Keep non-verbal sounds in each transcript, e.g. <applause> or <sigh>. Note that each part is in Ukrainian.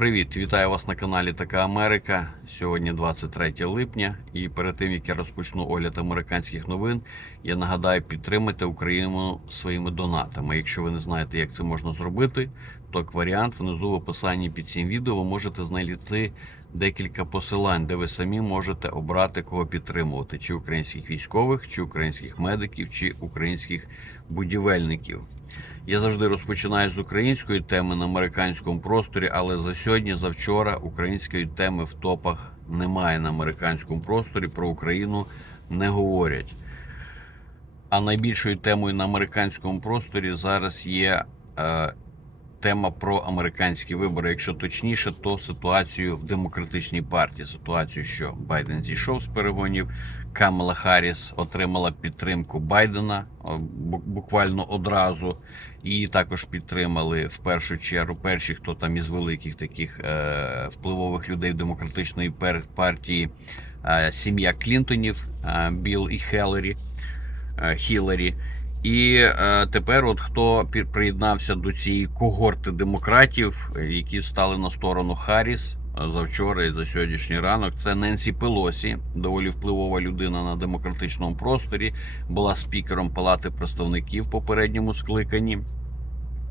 Привіт, вітаю вас на каналі Така Америка. Сьогодні 23 липня. І перед тим як я розпочну огляд американських новин, я нагадаю підтримати Україну своїми донатами. Якщо ви не знаєте, як це можна зробити, то варіант внизу в описанні під цим відео ви можете знайти декілька посилань, де ви самі можете обрати кого підтримувати: чи українських військових, чи українських медиків, чи українських будівельників. Я завжди розпочинаю з української теми на американському просторі, але за сьогодні, за вчора, української теми в топах немає на американському просторі. Про Україну не говорять. А найбільшою темою на американському просторі зараз є е, тема про американські вибори. Якщо точніше, то ситуацію в демократичній партії. Ситуацію, що Байден зійшов з перегонів, Камала Харріс отримала підтримку Байдена буквально одразу. Її також підтримали в першу чергу перші, хто там із великих таких е, впливових людей в демократичної партії, е, сім'я Клінтонів, е, Білл і Хеллері, е, Хіларі. І е, тепер, от хто приєднався до цієї когорти демократів, е, які стали на сторону Харріс е, завчора і за сьогоднішній ранок, це Ненсі Пелосі, доволі впливова людина на демократичному просторі, була спікером Палати представників в попередньому скликанні.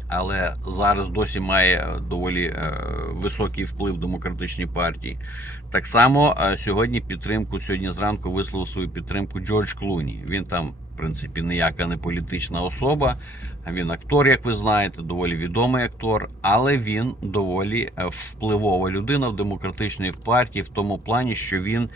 Але зараз досі має доволі е, високий вплив демократичній партії. Так само сьогодні підтримку сьогодні зранку висловив свою підтримку Джордж Клуні. Він там, принципі, ніяка не політична особа. Він актор, як ви знаєте, доволі відомий актор, але він доволі е, впливова людина в демократичній партії, в тому плані, що він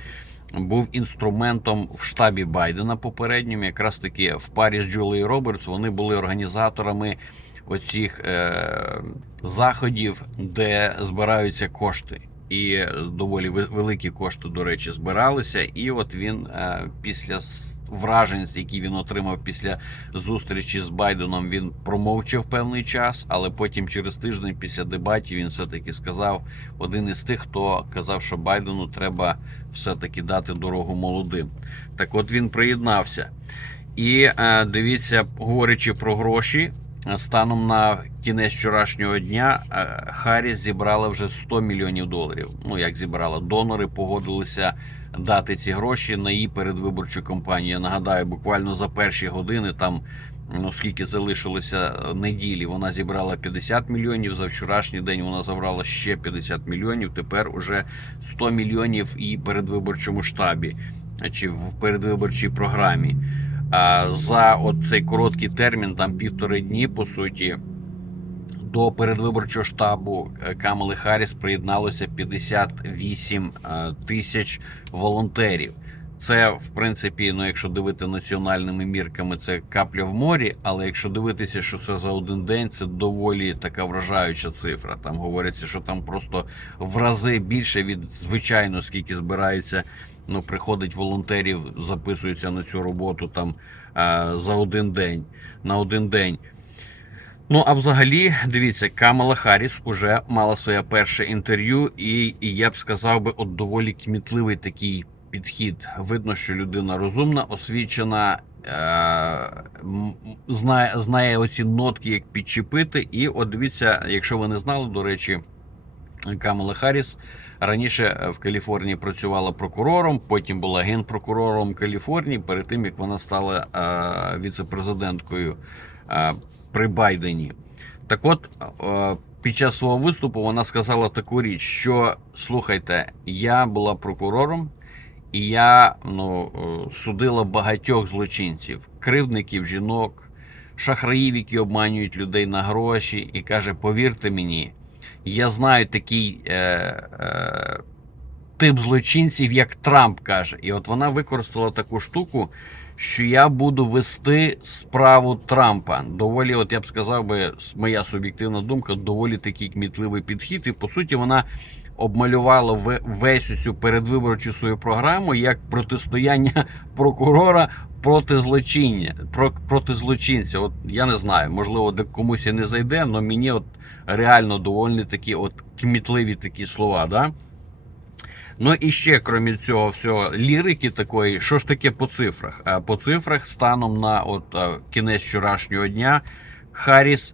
був інструментом в штабі Байдена попередньому. Якраз таки в парі з Джулією Робертс вони були організаторами оцих е, заходів, де збираються кошти. І доволі великі кошти, до речі, збиралися. І от він е, після вражень, які він отримав після зустрічі з Байденом, він промовчав певний час, але потім через тиждень після дебатів він все-таки сказав один із тих, хто казав, що Байдену треба все-таки дати дорогу молодим. Так от він приєднався. І е, дивіться, говорячи про гроші, станом на кінець вчорашнього дня е, Харріс зібрала вже 100 мільйонів доларів. Ну як зібрала, донори погодилися дати ці гроші на її передвиборчу кампанію. Я нагадаю, буквально за перші години там. Ну, скільки залишилося е, неділі, вона зібрала 50 мільйонів. За вчорашній день вона забрала ще 50 мільйонів. Тепер уже 100 мільйонів і передвиборчому штабі чи в передвиборчій програмі. За цей короткий термін, там півтори дні, по суті, до передвиборчого штабу е, Камали Харріс приєдналося 58 е, тисяч волонтерів. Це, в принципі, ну якщо дивити національними мірками, це капля в морі. Але якщо дивитися, що це за один день, це доволі така вражаюча цифра. Там говориться, що там просто в рази більше від звичайно, скільки збирається. Ну, приходить волонтерів, записуються на цю роботу там е, за один день на один день. Ну, а взагалі, дивіться, Камала Харріс уже мала своє перше інтерв'ю, і, і я б сказав би, от доволі кмітливий такий підхід. Видно, що людина розумна, освічена, е, знає, знає оці нотки, як підчепити. І от дивіться, якщо ви не знали, до речі, Камала Харріс раніше е, в Каліфорнії працювала прокурором, потім була генпрокурором Каліфорнії, перед тим як вона стала е, віцепрезиденткою е, при Байдені. Так от, під час свого виступу вона сказала таку річ, що слухайте, я була прокурором, і я ну, судила багатьох злочинців, кривдників, жінок, шахраїв, які обманюють людей на гроші, і каже: повірте мені, я знаю такий е, е, тип злочинців, як Трамп каже. І от вона використала таку штуку, що я буду вести справу Трампа. Доволі, от я б сказав би, моя суб'єктивна думка, доволі такий кмітливий підхід. І по суті, вона обмалювала ве- весь цю передвиборчу свою програму як протистояння <laughs> прокурора проти злочиння, про, проти злочинця. От я не знаю, можливо, де комусь і не зайде, але мені от реально доволі такі от кмітливі такі слова. Да? Ну і ще, крім цього всього, лірики такої, що ж таке по цифрах? А По цифрах станом на от е, кінець вчорашнього дня е,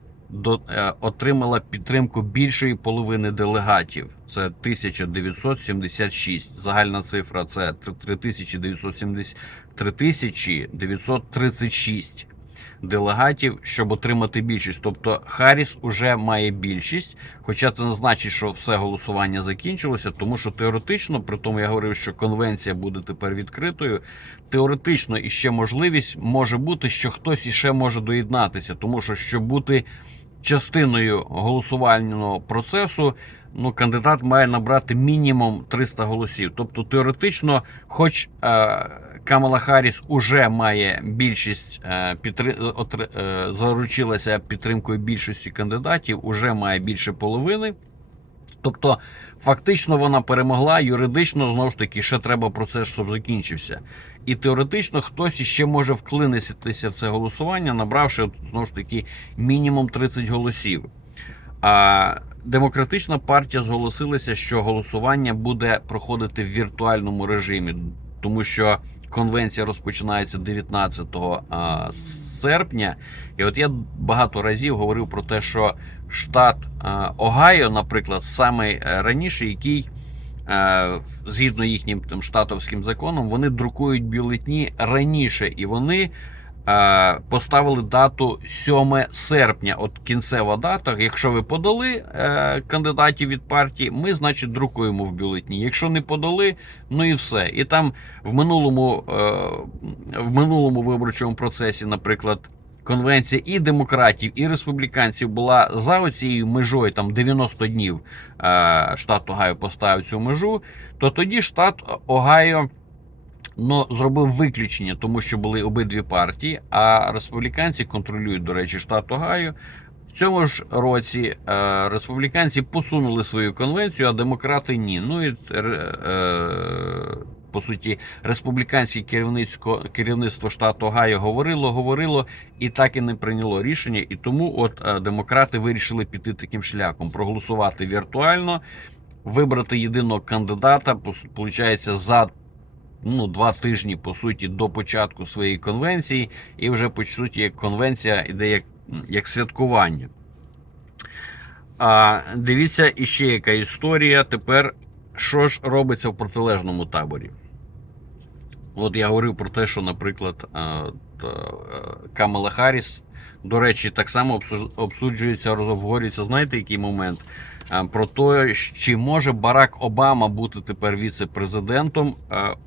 отримала підтримку більшої половини делегатів. Це 1976. Загальна цифра це 3970, 3936 делегатів, щоб отримати більшість. Тобто Харріс уже має більшість, хоча це не значить, що все голосування закінчилося, тому що теоретично, при тому я говорив, що конвенція буде тепер відкритою. Теоретично іще можливість може бути, що хтось іще може доєднатися, тому що щоб бути частиною голосувального процесу. Ну, кандидат має набрати мінімум 300 голосів. Тобто, теоретично, хоч е, Камала Харріс уже має більшість е, підтри... отри... е, заручилася підтримкою більшості кандидатів, уже має більше половини. Тобто, фактично вона перемогла юридично, знову ж таки, ще треба процес, щоб закінчився. І теоретично хтось іще може вклинитися в це голосування, набравши знову ж таки мінімум 30 голосів. А демократична партія зголосилася, що голосування буде проходити в віртуальному режимі, тому що конвенція розпочинається 19 серпня. І от я багато разів говорив про те, що штат Огайо, наприклад, саме раніше, який згідно їхнім там штатовським законом, вони друкують бюлетні раніше, і вони е, поставили дату 7 серпня. От кінцева дата. Якщо ви подали е, кандидатів від партії, ми, значить, друкуємо в бюлетні. Якщо не подали, ну і все. І там в минулому, е, в минулому виборчому процесі, наприклад. Конвенція і демократів, і республіканців була за оцією межою там 90 днів. Е, штат Огайо поставив цю межу. То тоді штат Огайо ну, зробив виключення, тому що були обидві партії. А республіканці контролюють, до речі, штат Огайо. В цьому ж році е, республіканці посунули свою конвенцію, а демократи ні. Ну і е, е, по суті, республіканське керівництво керівництво штату Огайо говорило, говорило і так і не прийняло рішення. І тому от е, демократи вирішили піти таким шляхом, проголосувати віртуально, вибрати єдиного кандидата. Получається, за ну, два тижні по суті до початку своєї конвенції, і вже по суті конвенція іде як, як святкування. А дивіться іще яка історія. Тепер що ж робиться в протилежному таборі? От я говорив про те, що, наприклад, Камала Харріс, до речі, так само обсуджується, розговорюється, знаєте, який момент? Про те, чи може Барак Обама бути тепер віце-президентом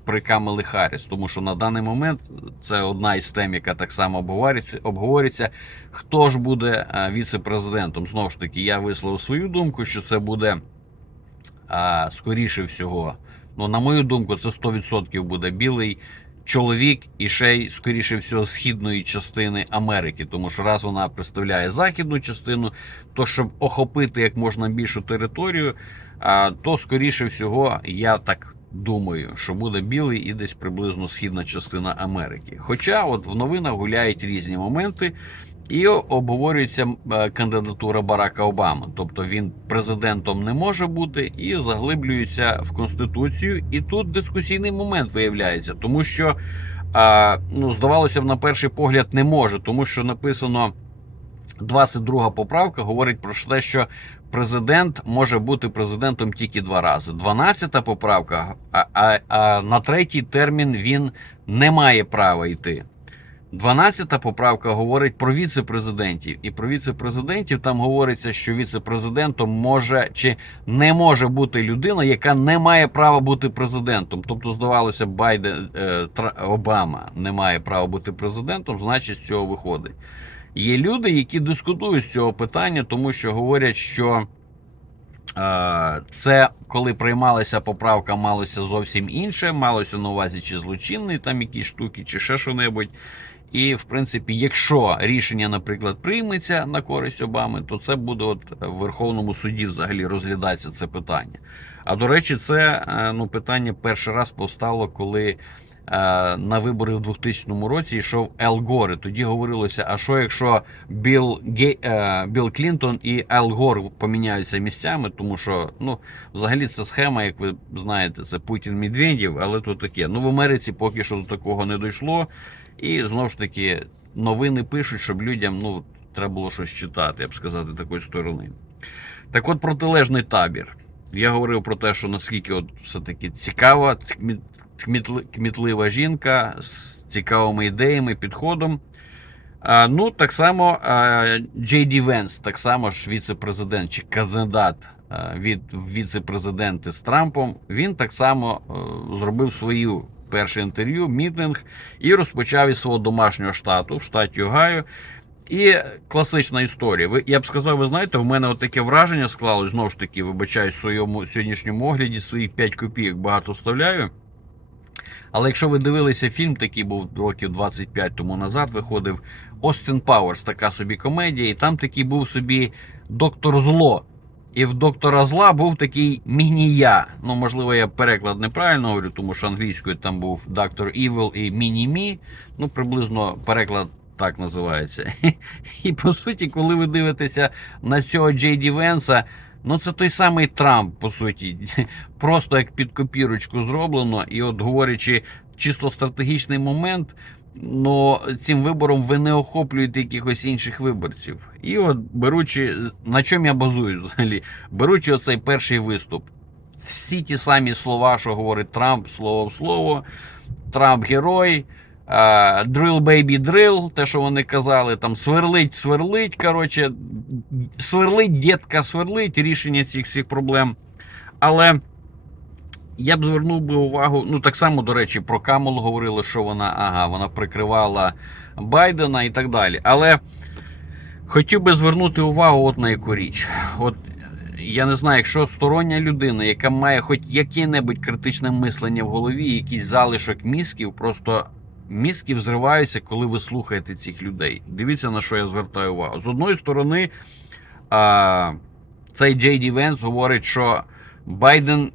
при Камалі Харріс? Тому що на даний момент це одна із тем, яка так само обговорюється. обговорюється. Хто ж буде віце-президентом? Знову ж таки, я висловив свою думку, що це буде скоріше всього. Ну, на мою думку, це 100% буде білий чоловік і ще й, скоріше всього, східної частини Америки. Тому що раз вона представляє західну частину, то щоб охопити як можна більшу територію, то скоріше всього, я так думаю, що буде білий і десь приблизно східна частина Америки. Хоча от в новинах гуляють різні моменти. І обговорюється е, кандидатура Барака Обами, тобто він президентом не може бути і заглиблюється в конституцію. І тут дискусійний момент виявляється, тому що ну здавалося б, на перший погляд не може, тому що написано 22 поправка говорить про те, що президент може бути президентом тільки два рази. 12 поправка, а, а, а на третій термін він не має права йти. 12-та поправка говорить про віце-президентів. І про віце-президентів там говориться, що віце-президентом може чи не може бути людина, яка не має права бути президентом. Тобто, здавалося, Байден е, Обама не має права бути президентом, значить з цього виходить. Є люди, які дискутують з цього питання, тому що говорять, що. Е, це коли приймалася поправка, малося зовсім інше, малося на увазі чи злочинний там якісь штуки, чи ще що небудь. І, в принципі, якщо рішення, наприклад, прийметься на користь Обами, то це буде от в Верховному суді взагалі розглядатися це питання. А до речі, це е, ну, питання перший раз повстало, коли е, на вибори в 2000 році йшов Ел Гор. І Тоді говорилося: а що якщо Білл Ге... Е, Білл Клінтон і Ел Гор поміняються місцями, тому що ну, взагалі це схема, як ви знаєте, це Путін Медведєв, але то таке. Ну в Америці поки що до такого не дійшло. І знову ж таки новини пишуть, щоб людям ну треба було щось читати, я б сказати, такої сторони. Так от протилежний табір. Я говорив про те, що наскільки от все-таки цікава, кмітлива жінка з цікавими ідеями, підходом. А, ну, так само Джей Ді Венс, так само ж віце-президент чи кандидат від віце-президенти з Трампом, він так само е, зробив свою перше інтерв'ю, мітинг і розпочав із свого домашнього штату в штаті Огайо. І класична історія. Ви, я б сказав, ви знаєте, в мене от таке враження склалось, знову ж таки, вибачаюсь, в своєму сьогоднішньому огляді своїх 5 копійок багато вставляю. Але якщо ви дивилися фільм, такий був років 25 тому назад, виходив Остін Пауерс, така собі комедія, і там такий був собі доктор Зло. І в доктора зла був такий міні-я. Ну, можливо, я переклад неправильно говорю, тому що англійською там був доктор Evil і міні-мі. Ну, приблизно переклад так називається. <laughs> І по суті, коли ви дивитеся на цього Джей Ді Венса, ну це той самий Трамп, по суті. <laughs> Просто як під копірочку зроблено. І от говорячи чисто стратегічний момент, ну цим вибором ви не охоплюєте якихось інших виборців. І от беручи, на чому я базую взагалі, беручи оцей перший виступ, всі ті самі слова, що говорить Трамп, слово в слово, Трамп герой. Drill baby drill, те, що вони казали, там сверлить, сверлить. Коротше, сверлить, дітка сверлить рішення цих всіх проблем. Але я б звернув би увагу, ну так само, до речі, про Камалу говорили, що вона ага, вона прикривала Байдена і так далі. Але хотів би звернути увагу от на яку річ. От я не знаю, якщо стороння людина, яка має хоч яке-небудь критичне мислення в голові, якийсь залишок мізків, просто мізки взриваються, коли ви слухаєте цих людей. Дивіться, на що я звертаю увагу. З одної сторони, а, цей Джей Ді Венс говорить, що Байден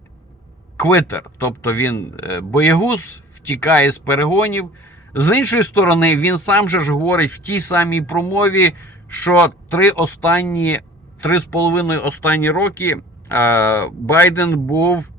квитер, тобто він е, боєгуз, втікає з перегонів. З іншої сторони, він сам же ж говорить в тій самій промові, що три останні, три з половиною останні роки е, Байден був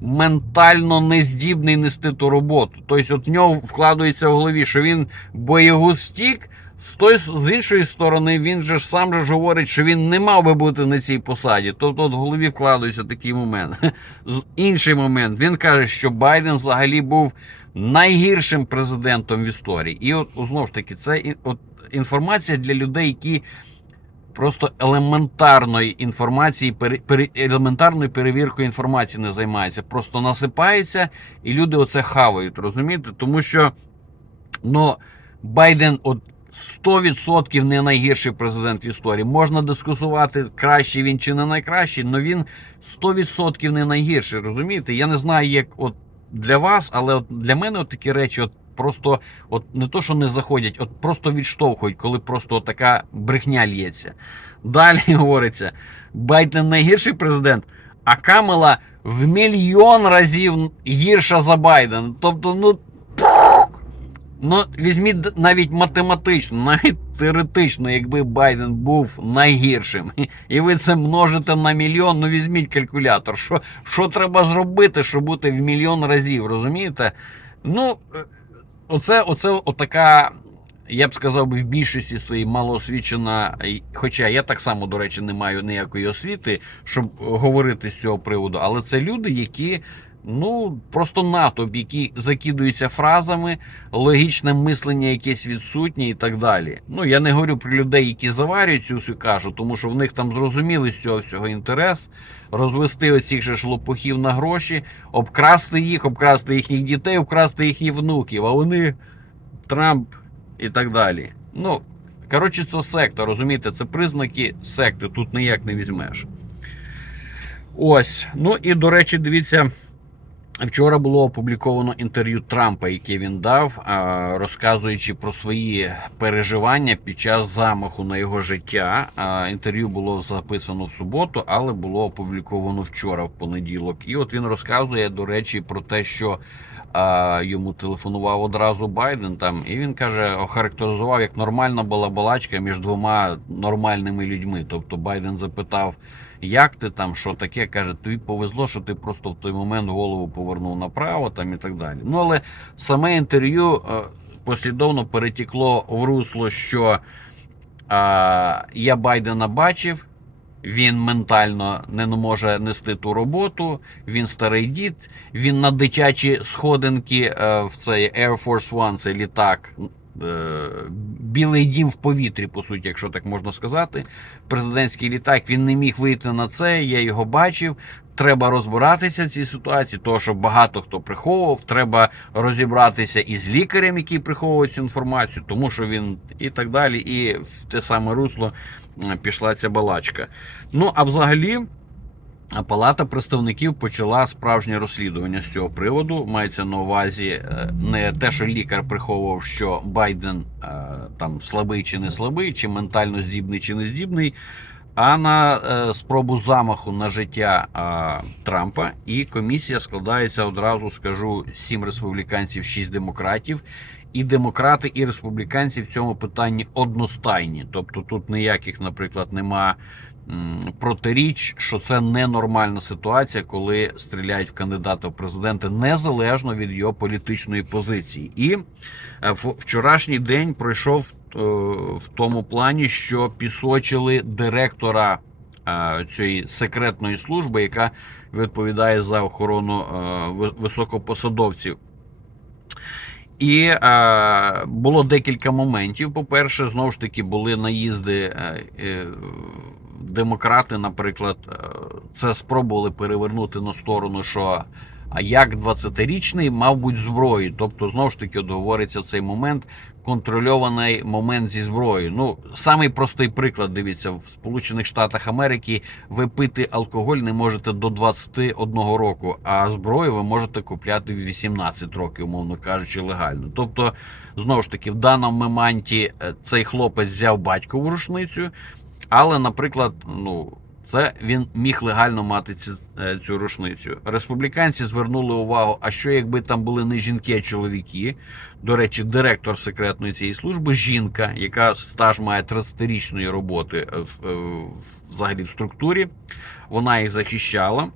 ментально нездібний нести ту роботу. Тобто, от в нього вкладається в голові, що він боєгуз втік. З той з іншої сторони, він же ж сам же ж говорить, що він не мав би бути на цій посаді. Тобто от в голові вкладається такий момент. <laughs> Інший момент він каже, що Байден взагалі був найгіршим президентом в історії. І от знову ж таки, це от інформація для людей, які просто елементарної інформації, елементарною перевіркою інформації не займаються. Просто насипається, і люди оце хавають, розумієте? Тому що ну, Байден от 100% не найгірший президент в історії. Можна дискусувати, кращий він чи не найкращий, але він 100% не найгірший. Розумієте? Я не знаю, як от для вас, але от для мене от такі речі, от просто от не то, що не заходять, от просто відштовхують, коли просто от така брехня лється. Далі <laughs> говориться: Байден найгірший президент, а Камела в мільйон разів гірша за Байдена. Тобто, ну. Ну, візьміть навіть математично, навіть теоретично, якби Байден був найгіршим, <laughs> і ви це множите на мільйон, ну візьміть калькулятор. Що, що треба зробити, щоб бути в мільйон разів, розумієте? Ну, е, оце, оце отака, я б сказав би, в більшості своїй малоосвічена, хоча я так само, до речі, не маю ніякої освіти, щоб говорити з цього приводу, але це люди, які. Ну, просто натовп, які закидуються фразами, логічне мислення якесь відсутнє і так далі. Ну, я не говорю про людей, які заварюють цю всю кашу, тому що в них там зрозуміли з цього всього інтерес, розвести оцих же ж лопухів на гроші, обкрасти їх, обкрасти їхніх дітей, обкрасти їхніх внуків, а вони Трамп і так далі. Ну, коротше, це секта, розумієте, це признаки секти, тут ніяк не візьмеш. Ось. Ну і до речі, дивіться. Вчора було опубліковано інтерв'ю Трампа, яке він дав, розказуючи про свої переживання під час замаху на його життя. Інтерв'ю було записано в суботу, але було опубліковано вчора, в понеділок. І от він розказує, до речі, про те, що йому телефонував одразу Байден там, і він каже, охарактеризував як нормальна була балачка між двома нормальними людьми. Тобто Байден запитав. Як ти там, що таке, каже, тобі повезло, що ти просто в той момент голову повернув направо там і так далі. Ну але саме інтерв'ю е, послідовно перетекло в русло, що А, я Байдена бачив. Він ментально не може нести ту роботу. Він старий дід. Він на дитячі сходинки е, в цей Air Force One, цей літак. Е, Білий дім в повітрі, по суті, якщо так можна сказати. Президентський літак він не міг вийти на це. Я його бачив. Треба розбиратися в цій ситуації, тому що багато хто приховував. Треба розібратися із лікарем, який приховує цю інформацію, тому що він і так далі, і в те саме русло е, пішла ця балачка. Ну а взагалі. Палата представників почала справжнє розслідування з цього приводу. Мається на увазі е, не те, що лікар приховував, що Байден е, там слабий чи не слабий, чи ментально здібний чи не здібний, а на е, спробу замаху на життя Трампа. І комісія складається одразу, скажу, сім республіканців, шість демократів. І демократи, і республіканці в цьому питанні одностайні. Тобто тут ніяких, наприклад, нема протиріч, що це ненормальна ситуація, коли стріляють в кандидата в президенти незалежно від його політичної позиції. І е, вчорашній день пройшов е, в тому плані, що пісочили директора е, цієї секретної служби, яка відповідає за охорону високопосадовців. І було декілька моментів. По-перше, знову ж таки, були наїзди. Демократи, наприклад, е, це спробували перевернути на сторону, що а як 20-річний мав бути зброї. Тобто, знову ж таки, от говориться цей момент, контрольований момент зі зброєю. Ну, самий простий приклад, дивіться, в Сполучених Штатах Америки ви пити алкоголь не можете до 21 року, а зброю ви можете купляти в 18 років, умовно кажучи, легально. Тобто, знову ж таки, в даному моменті е, цей хлопець взяв батькову рушницю, але, наприклад, ну. Це він міг легально мати цю, е, цю рушницю. Республіканці звернули увагу, а що якби там були не жінки, а чоловіки. До речі, директор секретної цієї служби жінка, яка стаж має 30-річної роботи е, в, е, взагалі в структурі. Вона їх захищала.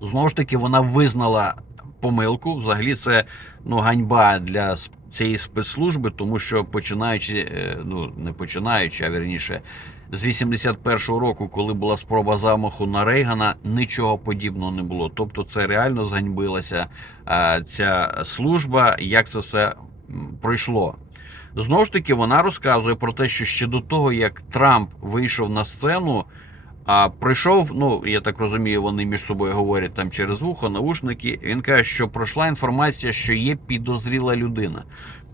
Знову ж таки, вона визнала помилку. Взагалі, це ну, ганьба для цієї спецслужби, тому що починаючи, е, ну не починаючи, а вірніше, з 81-го року, коли була спроба замаху на Рейгана, нічого подібного не було. Тобто, це реально зганьбилася е, ця служба, як це все пройшло. Знову ж таки, вона розказує про те, що ще до того, як Трамп вийшов на сцену, а прийшов, ну я так розумію, вони між собою говорять там через вухо, наушники. Він каже, що пройшла інформація, що є підозріла людина.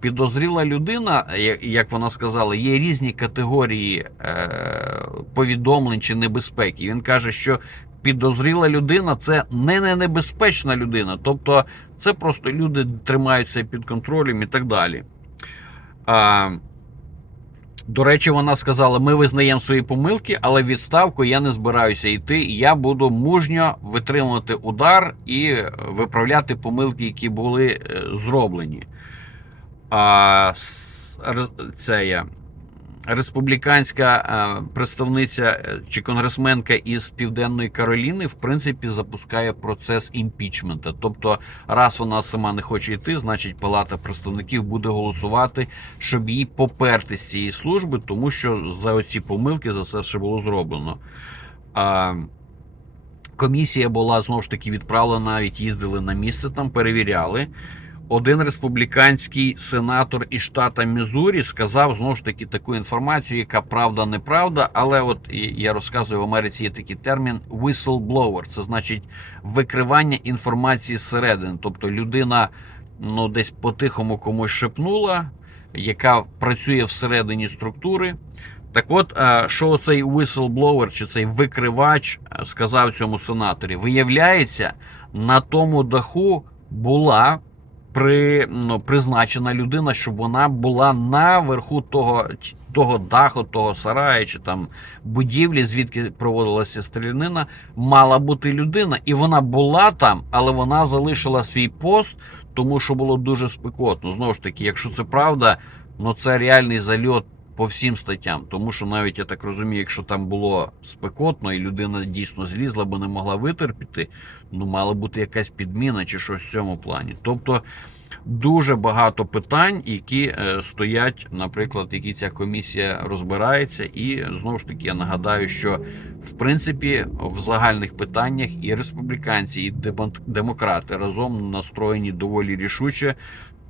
Підозріла людина, як вона сказала, є різні категорії е, повідомлень чи небезпеки. Він каже, що підозріла людина це не не небезпечна людина, тобто це просто люди тримаються під контролем і так далі. А, до речі, вона сказала: ми визнаємо свої помилки, але відставку я не збираюся йти. Я буду мужньо витримувати удар і е, виправляти помилки, які були е, зроблені. А це я. Республіканська е, представниця е, чи конгресменка із Південної Кароліни, в принципі, запускає процес імпічмента. Тобто, раз вона сама не хоче йти, значить Палата представників буде голосувати, щоб її поперти з цієї служби, тому що за оці помилки за це все було зроблено. Комісія була знову ж таки відправлена, навіть їздили на місце там, перевіряли. Один республіканський сенатор із штата Мізурі сказав знову ж таки таку інформацію, яка правда неправда. Але от я розказую в Америці є такий термін whistleblower. Це значить викривання інформації зсередини. Тобто людина ну десь по-тихому комусь шепнула, яка працює всередині структури. Так от, е, що цей whistleblower чи цей викривач е, сказав цьому сенаторі? Виявляється, на тому даху була при, ну, призначена людина, щоб вона була наверху того, того даху, того сараю чи там будівлі, звідки проводилася стрілянина, мала бути людина, і вона була там, але вона залишила свій пост, тому що було дуже спекотно. Знову ж таки, якщо це правда, ну це реальний зальот по всім статтям. Тому що навіть я так розумію, якщо там було спекотно і людина дійсно злізла, бо не могла витерпіти, ну мала бути якась підміна чи щось в цьому плані. Тобто, дуже багато питань, які е, стоять, наприклад, які ця комісія розбирається. І знову ж таки я нагадаю, що в принципі в загальних питаннях і республіканці, і демократи разом настроєні доволі рішуче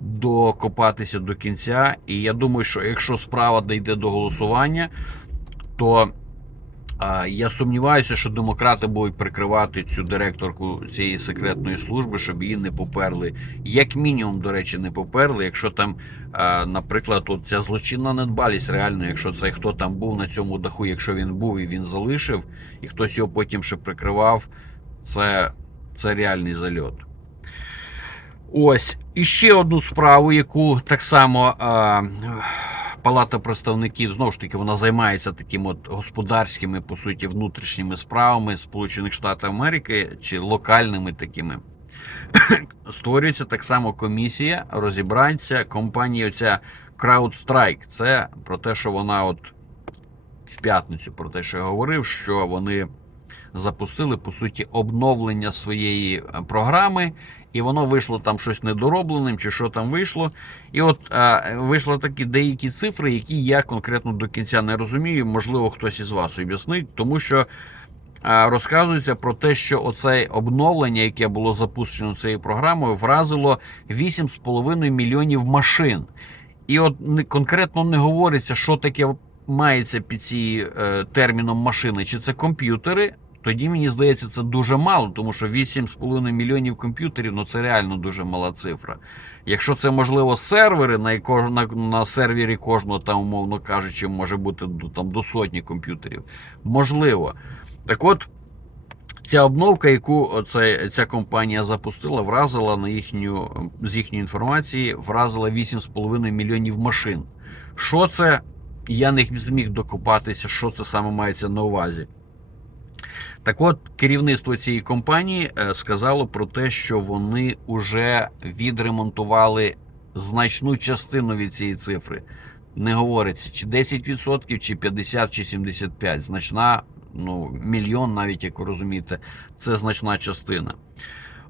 докопатися до кінця. І я думаю, що якщо справа дійде до голосування, то а, я сумніваюся, що демократи будуть прикривати цю директорку цієї секретної служби, щоб її не поперли. Як мінімум, до речі, не поперли. Якщо там, а, наприклад, от ця злочинна недбалість, реально, якщо цей хто там був на цьому даху, якщо він був і він залишив, і хтось його потім ще прикривав, це, це реальний зальот. Ось і ще одну справу, яку так само а, Палата представників знову ж таки вона займається такими от господарськими, по суті, внутрішніми справами Сполучених Штатів Америки чи локальними такими. <coughs> Створюється так само комісія, розібратися компанія оця CrowdStrike. Це про те, що вона от в п'ятницю, про те, що я говорив, що вони запустили по суті обновлення своєї е, програми, і воно вийшло там щось недоробленим, чи що там вийшло. І от е, вийшли такі деякі цифри, які я конкретно до кінця не розумію. Можливо, хтось із вас об'яснить, тому що. е, Розказується про те, що оце обновлення, яке було запущено цією програмою, вразило 8,5 мільйонів машин. І от конкретно не говориться, що таке мається під ці е, терміном машини, чи це комп'ютери. Тоді мені здається, це дуже мало, тому що 8,5 мільйонів комп'ютерів ну це реально дуже мала цифра. Якщо це можливо сервери, на, на, на сервері кожного там, умовно кажучи, може бути до, там, до сотні комп'ютерів. Можливо. Так от, ця обновка, яку оце, ця компанія запустила, вразила на їхню, з їхньої інформації, вразила 8,5 мільйонів машин. Що це? Я не зміг докопатися, що це саме мається на увазі. Так от, керівництво цієї компанії е, сказало про те, що вони вже відремонтували значну частину від цієї цифри. Не говориться, чи 10%, чи 50%, чи 75%. Значна, ну, мільйон, навіть як ви розумієте, це значна частина.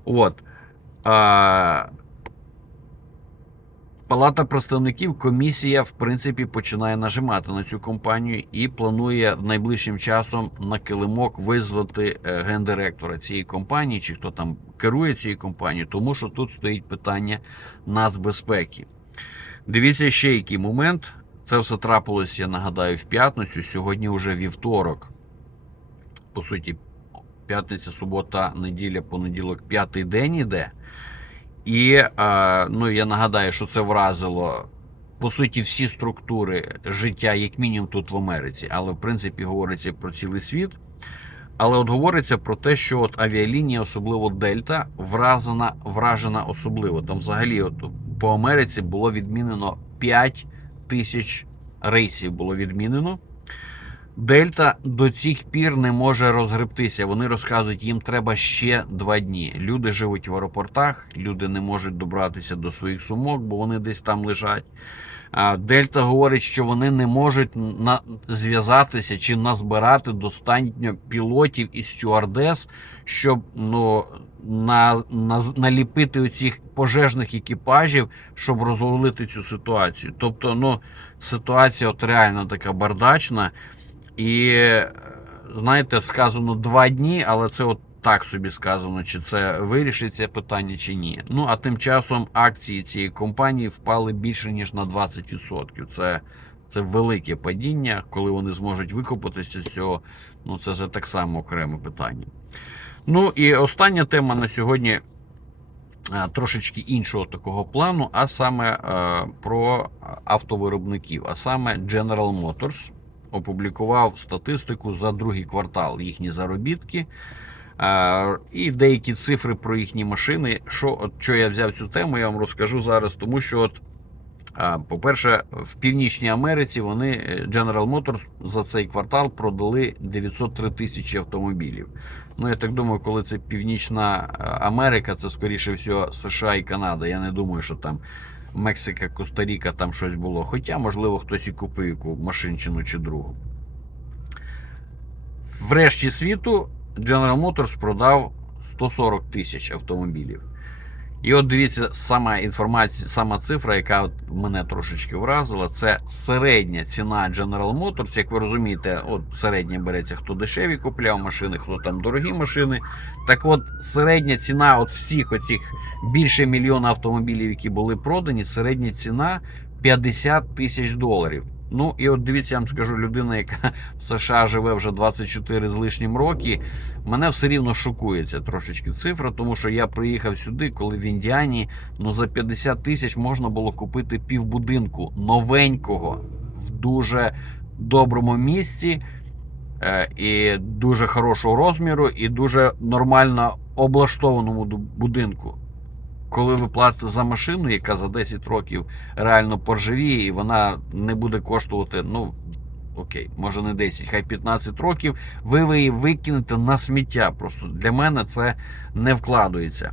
От. А, Палата представників, комісія, в принципі, починає нажимати на цю компанію і планує найближчим часом на килимок визвати е, гендиректора цієї компанії, чи хто там керує цією компанією, тому що тут стоїть питання нацбезпеки. Дивіться ще який момент. Це все трапилось, я нагадаю, в п'ятницю. Сьогодні вже вівторок. По суті, п'ятниця, субота, неділя, понеділок, п'ятий день іде. І е, ну, я нагадаю, що це вразило по суті всі структури життя, як мінімум тут в Америці, але в принципі говориться про цілий світ. Але от говориться про те, що от авіалінія, особливо Дельта, вражена, вражена особливо. Там взагалі, от по Америці було відмінено 5 тисяч рейсів було відмінено. Дельта до цих пір не може розгребтися. Вони розказують, їм треба ще два дні. Люди живуть в аеропортах, люди не можуть добратися до своїх сумок, бо вони десь там лежать. Дельта говорить, що вони не можуть на... зв'язатися чи назбирати достатньо пілотів і стюардес, щоб ну, на... На... наліпити оцих пожежних екіпажів, щоб розвалити цю ситуацію. Тобто, ну, ситуація от реально така бардачна. І е, знаєте, сказано два дні, але це от так собі сказано, чи це вирішиться питання, чи ні. Ну а тим часом акції цієї компанії впали більше ніж на 20%. Це, це велике падіння. Коли вони зможуть викопатися з цього, ну це вже так само окреме питання. Ну і остання тема на сьогодні е, трошечки іншого такого плану, а саме е, про автовиробників, а саме General Motors опублікував статистику за другий квартал їхні заробітки. І деякі цифри про їхні машини. Що, от, що я взяв цю тему, я вам розкажу зараз, тому що, от, по-перше, в Північній Америці вони е, General Motors за цей квартал продали 903 тисячі автомобілів. Ну, я так думаю, коли це Північна е, Америка, це скоріше всього США і Канада. Я не думаю, що там Мексика, Коста-Ріка там щось було. Хоча, можливо, хтось і купив яку машинчину чи другу. Врешті світу General Motors продав 140 тисяч автомобілів. І от дивіться, сама інформація, сама цифра, яка от мене трошечки вразила, це середня ціна General Motors. Як ви розумієте, от середня береться, хто дешеві купляв машини, хто там дорогі машини. Так от, середня ціна от всіх оцих більше мільйона автомобілів, які були продані, середня ціна 50 тисяч доларів. Ну і от дивіться, я вам скажу, людина, яка <laughs> в США живе вже 24 з лишнім роки, мене все рівно шокується трошечки цифра, тому що я приїхав сюди, коли в Індіані ну за 50 тисяч можна було купити півбудинку новенького в дуже доброму місці е, і дуже хорошого розміру, і дуже нормально облаштованому будинку. Коли ви платите за машину, яка за 10 років реально поржавіє, і вона не буде коштувати, ну окей, може не 10, хай 15 років, ви, ви її викинете на сміття. Просто для мене це не вкладується.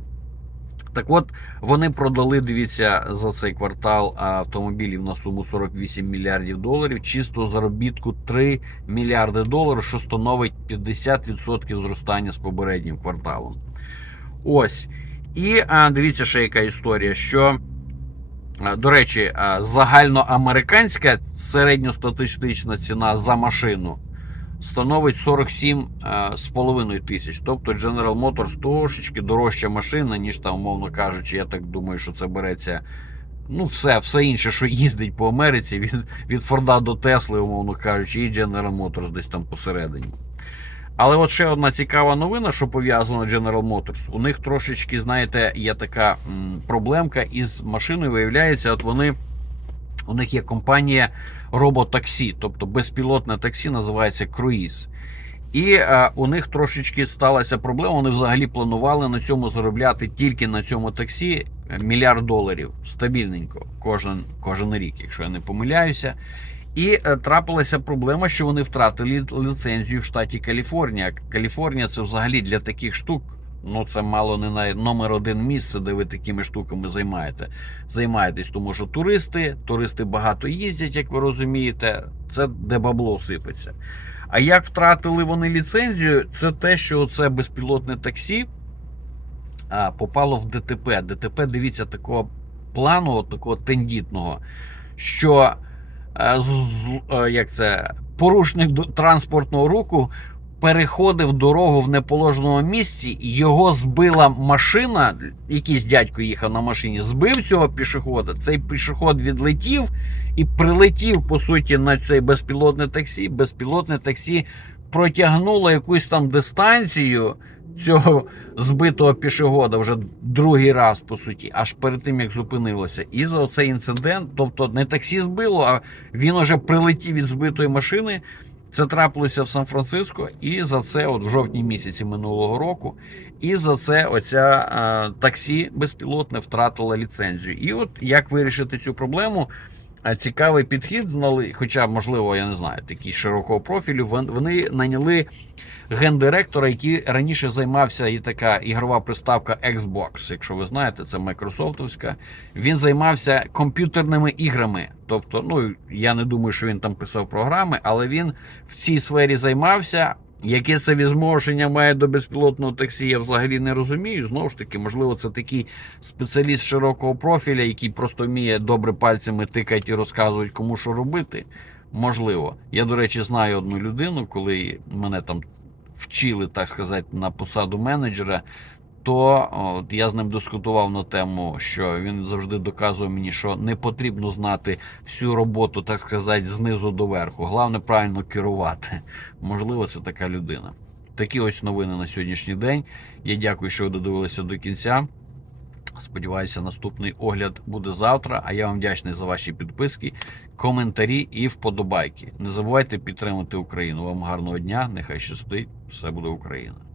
Так от, вони продали, дивіться, за цей квартал автомобілів на суму 48 мільярдів доларів, чисто заробітку 3 мільярди доларів, що становить 50% зростання з попереднім кварталом. Ось. І дивіться, ще яка історія, що, до речі, загальноамериканська середньостатистична ціна за машину становить 47,5 тисяч. Тобто General Motors трошечки дорожча машина, ніж там, умовно кажучи, я так думаю, що це береться. Ну, все, все інше, що їздить по Америці, від, від Форда до Тесли, умовно кажучи, і General Motors десь там посередині. Але от ще одна цікава новина, що пов'язана з General Motors. У них трошечки, знаєте, є така проблемка із машиною. Виявляється, от вони. У них є компанія роботаксі, тобто безпілотне таксі називається Круїз. І е, у них трошечки сталася проблема. Вони взагалі планували на цьому заробляти тільки на цьому таксі е, мільярд доларів стабільненько кожен, кожен рік, якщо я не помиляюся. І е, трапилася проблема, що вони втратили ліцензію в штаті Каліфорнія. Каліфорнія це взагалі для таких штук. Ну, це мало не на номер один місце, де ви такими штуками займаєте. займаєтесь, тому що туристи, туристи багато їздять, як ви розумієте, це де бабло сипеться. А як втратили вони ліцензію, це те, що це безпілотне таксі а, попало в ДТП. ДТП, дивіться, такого плану, такого тендітного, що як це, порушник транспортного руху переходив дорогу в неположеному місці, його збила машина, якийсь дядько їхав на машині, збив цього пішохода. Цей пішоход відлетів і прилетів, по суті, на цей безпілотне таксі. Безпілотне таксі протягнуло якусь там дистанцію цього збитого пішохода вже другий раз, по суті, аж перед тим як зупинилося. І за цей інцидент, тобто не таксі збило, а він уже прилетів від збитої машини. Це трапилося в Сан-Франциско, і за це, от в жовтні місяці минулого року, і за це оця е, таксі безпілотне втратила ліцензію. І от як вирішити цю проблему? Цікавий підхід знали, хоча, можливо, я не знаю, такий широкого профілю. вон- Вони наняли гендиректора, який раніше займався і така ігрова приставка Xbox. Якщо ви знаєте, це майкрософтовська. Він займався комп'ютерними іграми. Тобто, ну я не думаю, що він там писав програми, але він в цій сфері займався. Яке це відношення має до безпілотного таксі, я взагалі не розумію. Знову ж таки, можливо, це такий спеціаліст широкого профіля, який просто вміє добре пальцями тикати і розказувати, кому що робити. Можливо. Я, до речі, знаю одну людину, коли мене там вчили, так сказати, на посаду менеджера, то от, я з ним дискутував на тему, що він завжди доказував мені, що не потрібно знати всю роботу, так сказати, знизу до верху. Головне правильно керувати. Можливо, це така людина. Такі ось новини на сьогоднішній день. Я дякую, що ви додивилися до кінця. Сподіваюся, наступний огляд буде завтра. А я вам вдячний за ваші підписки, коментарі і вподобайки. Не забувайте підтримати Україну. Вам гарного дня, нехай щастить, все буде Україна.